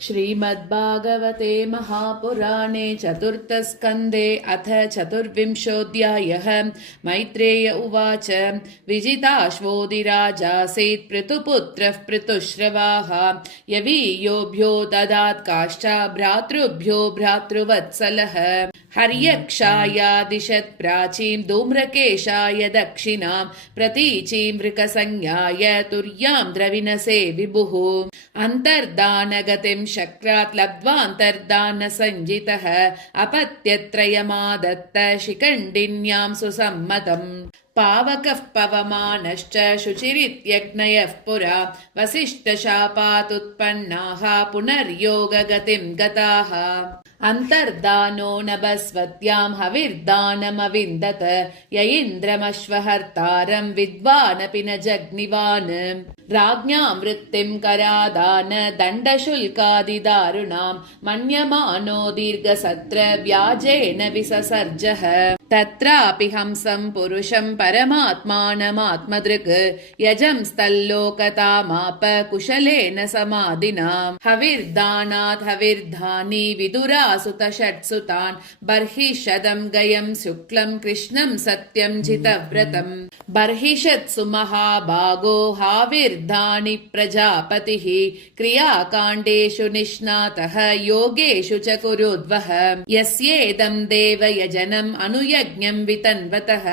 श्रीमद्भागवते महापुराणे चतुर्थस्कन्धे अथ चतुर्विंशोऽध्यायः। मैत्रेय उवाच विजिताश्वोऽधिराजासीत् पृथुपुत्रः पृथुश्रवाः यवीयोभ्यो ददात् काश्च भ्रातृभ्यो भ्रातृवत्सलः हर्यक्षायादिशत् प्राचीं धूम्रकेशाय दक्षिणां प्रतीचीं वृकसंज्ञाय तुर्यां द्रविणसे विभुः अन्तर्दानगतिं शक्रात् लब्ध्वान्तर्दानसञ्जितः अपत्यत्रयमादत्त शिखण्डिन्यां सुसम्मतम् पावकः पवमानश्च शुचिरित्यग्नयः पुरा वसिष्ठशापादुत्पन्नाः पुनर्योगगतिं गताः अन्तर्दानो नभस्वत्यां हविर्दानमविन्दत य इन्द्रमश्वहर्तारं विद्वानपि न जग्निवान् राज्ञां वृत्तिं करादान दण्डशुल्कादिदारुणां मन्यमानो दीर्घसत्र व्याजेन विससर्जः तत्रापि हंसं पुरुषं परमात्मानमात्मदृक् यजंस्तल्लोकतामाप कुशलेन समाधिना हविर्दानात् हविर्धानि विदुरासुत षट्सुतान् बर्हिषदं गयं शुक्लं कृष्णं सत्यं जितव्रतम् बर्हिषत्सु महाभागो हाविर्धानि प्रजापतिः क्रियाकाण्डेषु निष्णातः योगेषु च कुरुद्वः यस्येदं देवयजनम् अनुयज्ञं वितन्वतः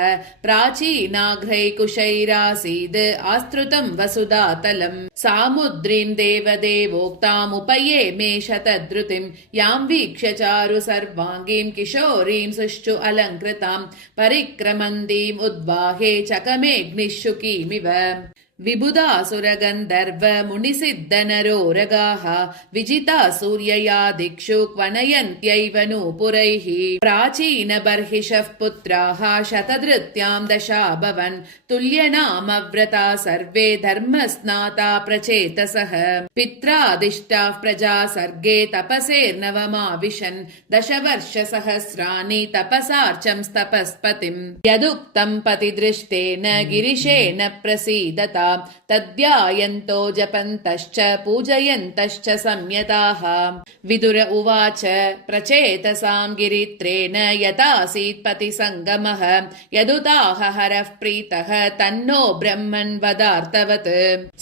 प्राचीनाघ्रैकुशैरासीद् आस्तृतं वसुधातलम् सामुद्रीं देवदेवोक्तामुपये मे शतधृतिं यां वीक्ष्य चारु सर्वाङ्गीं किशोरीं सुष्ठु अलङ्कृतां परिक्रमन्दीम् उद्वाहे चकमेऽग्निशुकीमिव विबुधासुरगन्धर्व मुनिसिद्धनरोरगाः विजिता सूर्यया दिक्षु क्वनयन्त्यैव नूपुरैः प्राचीनबर्हिषः पुत्राः शतधृत्यां दशाभवन् तुल्यनामव्रता सर्वे धर्मस्नाता प्रचेतसः पित्रादिष्टाः प्रजा सर्गे तपसेर्नवमाविशन् दशवर्षसहस्राणि तपसार्चं तपस्पतिम् यदुक्तं पतिदृष्टेन गिरिशेन प्रसीदता तद्ध्यायन्तो जपन्तश्च पूजयन्तश्च संयताः विदुर उवाच प्रचेतसां गिरित्रेण यतासीत् पतिसङ्गमः यदुताह हरः प्रीतः तन्नो ब्रह्मन् वदार्तवत्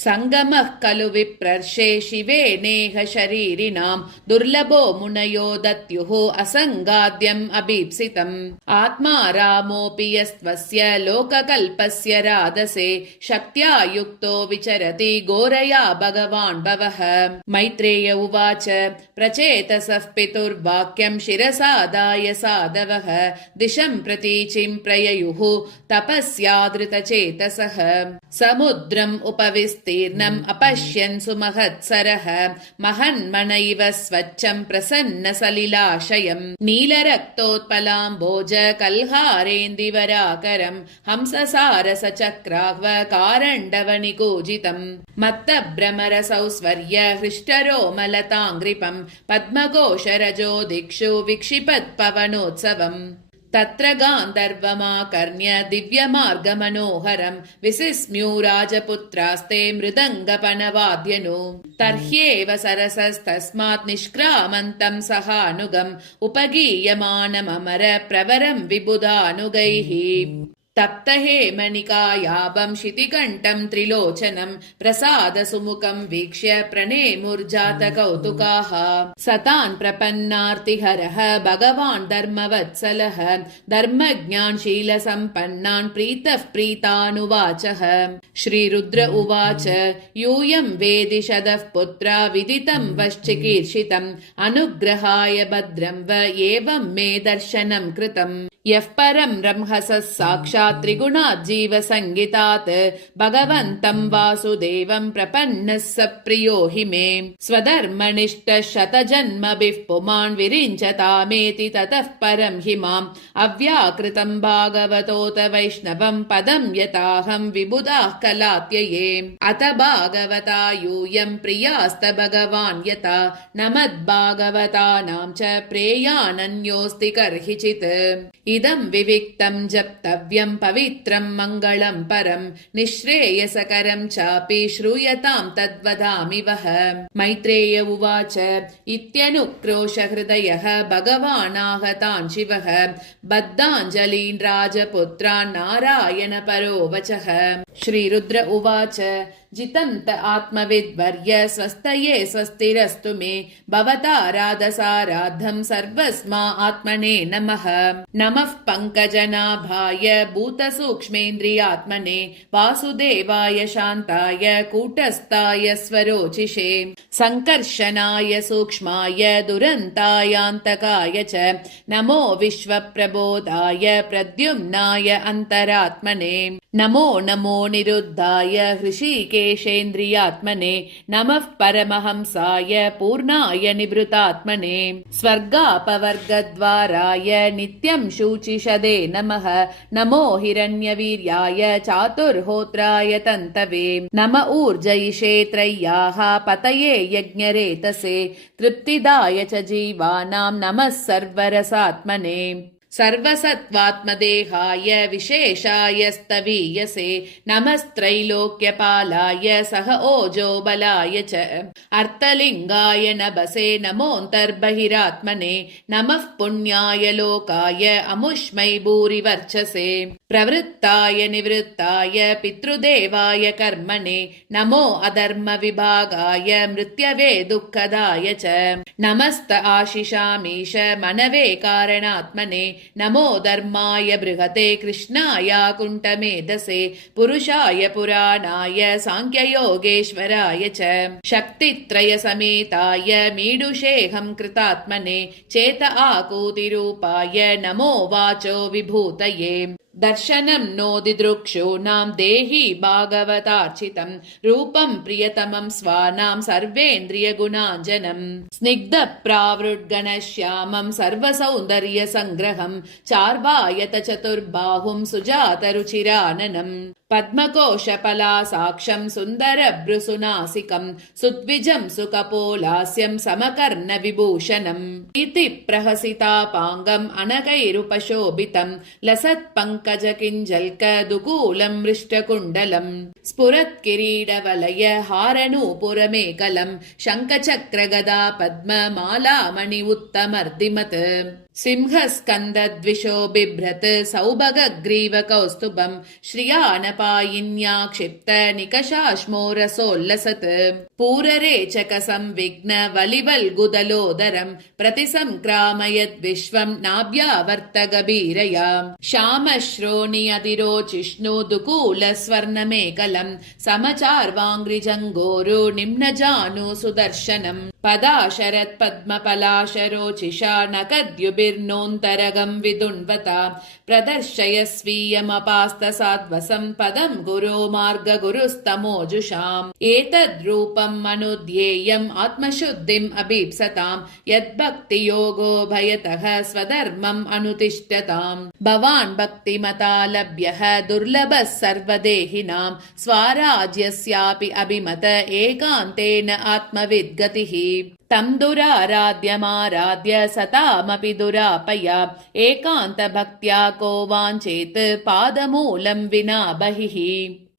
सङ्गमः खलु विप्रर्षे शिवेनेह शरीरिणां दुर्लभो मुनयो दत्युः असङ्गाद्यम् अभीप्सितम् आत्मा रामोऽपि यस्त्वस्य लोककल्पस्य राधसे शक्त्या युक्तो विचरति घोरया भगवान् भवः मैत्रेय उवाच प्रचेतसः पितुर्वाक्यं शिरसादाय साधवः दिशं प्रतीचिं प्रययुः तपस्यादृतचेतसः समुद्रम् उपविस्तीर्णम् अपश्यन् सुमहत्सरः महन्मनैव स्वच्छं प्रसन्न सलिलाशयम् नीलरक्तोत्पलाम्बोज कल्हारेन्दिवराकरम् हंससारसचक्राह्व कारण्डवनिकूजितम् मत्तभ्रमरसौस्वर्य हृष्टरोमलताङ्घ्रिपम् पद्मकोशरजो दिक्षु विक्षिपत्पवनोत्सवम् तत्र गान्धर्वमाकर्ण्य दिव्यमार्गमनोहरम् विसिस्म्युराजपुत्रास्ते मृदङ्गपनवाद्यनु तर्ह्येव सरसस्तस्मात् निष्क्रामन्तं सहानुगम् उपगीयमानममर प्रवरं विबुधानुगैः तप्तहेमनिकायाभं शितिकण्ठं त्रिलोचनं प्रसादसुमुखं वीक्ष्य प्रणेमुर्जातकौतुकाः सतान् प्रपन्नार्तिहरः भगवान् धर्मवत्सलः धर्मज्ञान् शीलसम्पन्नान् प्रीतः प्रीतानुवाचः श्रीरुद्र उवाच यूयं वेदिशदः पुत्रा विदितं वश्चिकीर्षितम् अनुग्रहाय भद्रं व एवं मे दर्शनं कृतम् यः परं रंहसः साक्षात् त्रिगुणात् जीवसंगितात् भगवन्तं वासुदेवं प्रपन्नः स प्रियो हि मे स्वधर्मनिष्ठः शतजन्मभिः पुमान् विरिञ्चतामेति ततः परं हि माम् अव्याकृतं भागवतोत वैष्णवं पदं यताहं विबुधाः कलात्यये अथ भागवता यूयं प्रियास्त भगवान् यता न मद्भागवतानां च प्रेयानन्योऽस्ति कर्हिचित् इदं विविक्तं जप्तव्यं पवित्रं मङ्गलं परं निःश्रेयसकरं चापि श्रूयतां तद्वदामि वः। मैत्रेय उवाच इत्यनुक्रोशहृदयः भगवानाहतान् शिवः बद्धाञ्जलीन् राजपुत्रान् नारायण परो वचः। श्रीरुद्र उवाच जितं त आत्मविद्वर्य स्वस्तये स्वस्तिरस्तु मे भवता राधसाराद्धं सर्वस्मा आत्मने नमः। नमः पङ्कजनाभाय भूतसूक्ष्मेन्द्रियात्मने वासुदेवाय शान्ताय कूटस्थाय स्वरोचिषे सङ्कर्षणाय सूक्ष्माय दुरन्तायान्तकाय च नमो विश्वप्रबोधाय प्रद्युम्नाय अन्तरात्मने नमो नमो निरुद्धाय हृषीकेशेन्द्रियात्मने नमः परमहंसाय पूर्णाय निभृतात्मने स्वर्गापवर्गद्वाराय नित्यं शुचिषदे नमः। नमो हिरण्यवीर्याय चातुर्होत्राय तन्तवे नम ऊर्जयिषे त्रय्याः पतये यज्ञरेतसे तृप्तिदाय च जीवानां नमः सर्वरसात्मने सर्वसत्त्वात्मदेहाय विशेषाय स्तवीयसे नमस्त्रैलोक्यपालाय सह ओजोबलाय च अर्थलिङ्गाय नभसे नमोऽन्तर्बहिरात्मने नमः पुण्याय लोकाय अमुष्मै भूरिवर्चसे प्रवृत्ताय निवृत्ताय पितृदेवाय कर्मणे नमो अधर्मविभागाय मृत्यवे दुःखदाय च नमस्त आशिषामीश मनवे कारणात्मने नमो धर्माय बृहते कृष्णाय कुण्ठमेधसे पुरुषाय पुराणाय साङ्ख्ययोगेश्वराय च शक्तित्रय समेताय मीडुषेऽहं कृतात्मने चेत आकूतिरूपाय नमो वाचो विभूतये दर्शनं नो दिदृक्षूणां देहि भागवतार्चितं रूपं प्रियतमं स्वानां सर्वेन्द्रियगुणाञ्जनं स्निग्धप्रावृड्गणश्यामं सर्वसौन्दर्यसङ्ग्रहं चार्वायत चतुर्बाहुं सुजातरुचिराननं पद्मकोशपलासाक्षं सुन्दरभ्रुसुनासिकं सुद्विजं सुकपोलास्यं समकर्णविभूषणम् इति प्रहसितापाङ्गम् अनगैरुपशोभितं लसत्पङ्कजकिञ्जल्कदुकूलं मृष्टकुण्डलं स्फुरत्किरीटवलय हारनूपुरमेकलं शङ्खचक्रगदा पद्ममालामणि उत्तमर्दिमत् सिंहस्कन्दद्विषो बिभ्रत् सौभगग्रीवकौस्तुभं श्रियानपायिन्या क्षिप्त निकषाश्मोरसोल्लसत् पूररेचकसंविघ्न वलिवल्गुदलोदरं प्रतिसङ्क्रामयद्विश्वं नाभ्यावर्तगभीरया श्यामश्रोणियतिरोचिष्णु दुकूलस्वर्णमेकलं समचार्वाङ्घ्रिजङ्गोरु निम्नजानु सुदर्शनं पदाशरत्पद्मपलाशरोचिषा नकद्युभिर्नोऽन्तरगं विदुन्वता प्रदर्शय स्वीयमपास्तसाद्वसं पदं गुरो मार्गगुरुस्तमोजुषाम् एतद्रूपम् अनुध्येयम् आत्मशुद्धिम् अभीप्सताम् यद्भक्तियोगो भयतः स्वधर्मम् अनुतिष्ठताम् भवान् भक्तिमता लभ्यः दुर्लभः सर्वदेहिनां स्वाराज्यस्यापि अभिमत एकान्तेन आत्मविद्गतिः तं दुराराध्यमाराध्य सतामपि दुरापया एकान्तभक्त्या को वाञ्छेत् पादमूलं विना बहिः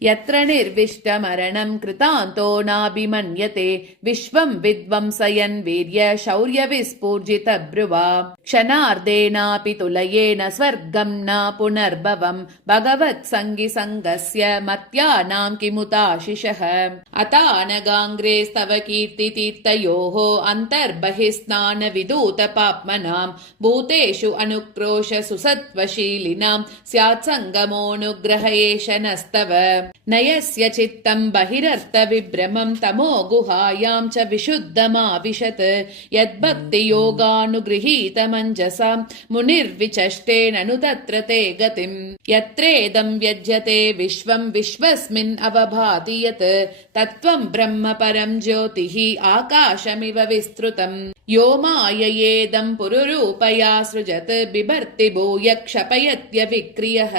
यत्र निर्विष्टमरणं कृतान्तो नाभिमन्यते विश्वं विध्वंसयन् वीर्य शौर्यविस्फूर्जितब्रुवा क्षणार्धेनापि तुलयेन स्वर्गं न पुनर्भवं भगवत्सङ्गिसङ्गस्य मर्त्यानां किमुताशिषः अतानगाङ्ग्रेस्तव कीर्तितीर्थयोः अन्तर्बहिस्नानविदूतपाप्मनां भूतेषु अनुक्रोश सुसत्त्वशीलिनां स्यात्सङ्गमोऽनुग्रह एष नस्तव नयस्य चित्तं बहिरर्थविभ्रमं तमो गुहायां च विशुद्धमाविशत् यद्भक्तियोगानुगृहीतमञ्जसा मुनिर्विचष्टेननु तत्र ते गतिं यत्रेदं व्यज्यते विश्वं विश्वस्मिन् अवभाति यत् तत्त्वं ब्रह्म परं ज्योतिः आकाशमिव विस्तृतम् यो माययेदं पुरुरूपया सृजत् बिभर्ति भूय क्षपयत्यविक्रियः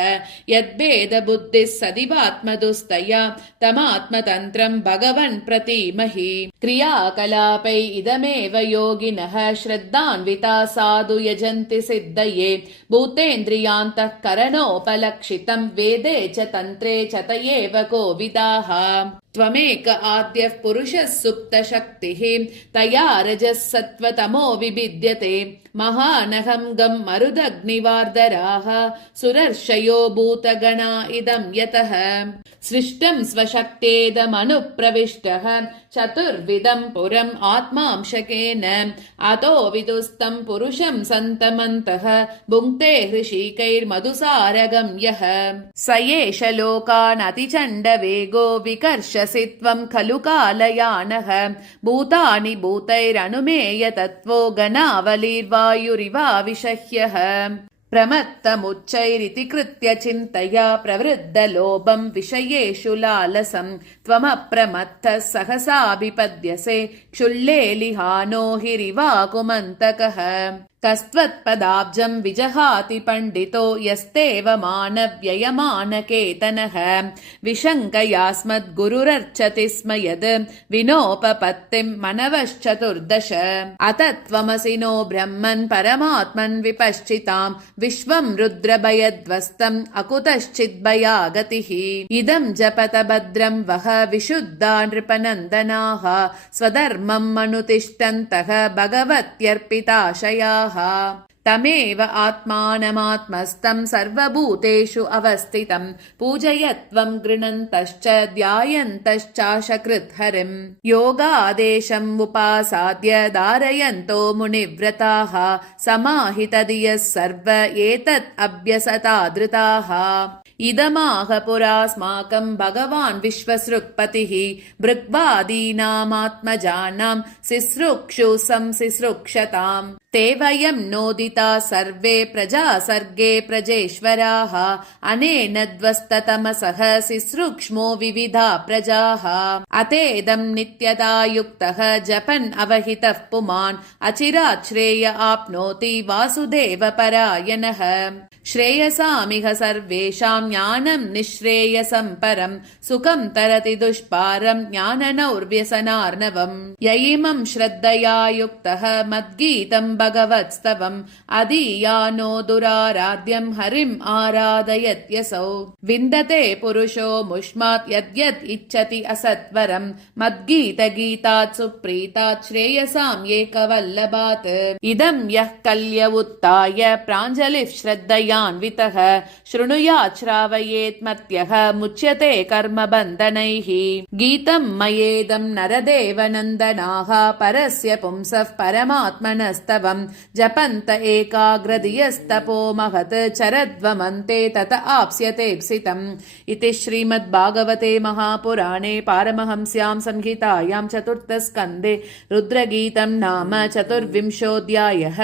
यद्भेदबुद्धिः सदिवात्मदुस्तया तमात्मतन्त्रं भगवन् प्रतीमहि क्रियाकलापै इदमेव योगिनः श्रद्धान्विता साधु यजन्ति सिद्धये भूतेन्द्रियान्तःकरणोपलक्षितं वेदे च तन्त्रे च त एव कोविदाः त्वमेक आद्यः पुरुषः सुप्तशक्तिः तया रजः सत्त्वतमो विभिद्यते महानहं गं मरुदग्निवार्दराः सुरर्षयो भूतगणा इदं यतः सृष्टं स्वशक्तेदमनुप्रविष्टः चतुर्विधं पुरम् आत्मांशकेन अतो विदुस्तं पुरुषं सन्तमन्तः भुङ्क्ते हृषीकैर्मधुसारगं यः स एष लोकानतिचण्डवेगो विकर्षसि त्वं खलु कालयानः भूतानि भूतैरनुमेय तत्त्वो गणावलिर्वायुरिवाविशह्यः प्रमत्तमुच्चैरिति कृत्य चिन्तया प्रवृद्धलोभं विषयेषु लालसं त्वमप्रमत्तः सहसाभिपद्यसे क्षुल्लेलिहानो हिरिवाकुमन्तकः कस्त्वत्पदाब्जं विजहाति पण्डितो यस्तेव मानव्ययमानकेतनः विशङ्कयास्मद्गुरुरर्चति स्म यद् विनोपपत्तिं मनवश्चतुर्दश अत त्वमसि नो ब्रह्मन् परमात्मन् विपश्चितां विश्वं रुद्रभयध्वस्तम् अकुतश्चिद्भयागतिः इदं जपत भद्रं वः विशुद्धा नृपनन्दनाः स्वधर्मम् अनुतिष्ठन्तः भगवत्यर्पिताशयाः तमेव आत्मानमात्मस्थं सर्वभूतेषु अवस्थितं पूजयत्वं गृह्णन्तश्च ध्यायन्तश्चाशकृत्हरिं योगादेशम् उपासाद्य धारयन्तो मुनिव्रताः समाहितधियः सर्व एतत् अभ्यसतादृताः इदमाह पुरास्माकं भगवान् विश्वसृक्पतिः भृग्वादीनामात्मजानां सिसृक्षु संसिसृक्षताम् ते वयं नोदिता सर्वे प्रजा सर्गे प्रजेश्वराः अनेन ध्वस्ततमसः सिसृक्ष्मो विविधा प्रजाः अतेदं नित्यता युक्तः जपन् अवहितः पुमान् अचिरात् श्रेय आप्नोति वासुदेव परायणः श्रेयसामिह सर्वेषां ज्ञानं निःश्रेयसं परं सुखं तरति दुष्पारं ज्ञाननौर्व्यसनार्णवम् य इमं श्रद्धया युक्तः मद्गीतं भगवत्स्तवम् अधीयानो दुराराध्यं हरिम् आराधयत्यसौ विन्दते पुरुषो मुष्मात् यद्यद् इच्छति असत्वरं मद्गीतगीतात् सुप्रीतात् श्रेयसां एकवल्लभात् इदं यः कल्य उत्थाय प्राञ्जलिः श्रद्धयान्वितः शृणुयात् श्रावयेत् मत्यः मुच्यते कर्मबन्धनैः गीतं मयेदं नरदेवनन्दनाः परस्य पुंसः परमात्मनस्तवम् जपन्त एकाग्रधियस्तपो महत् चरद्वमन्ते तत आप्स्यतेप्सितम् इति श्रीमद्भागवते महापुराणे पारमहंस्यां संहितायां चतुर्थस्कन्धे रुद्रगीतं नाम चतुर्विंशोऽध्यायः।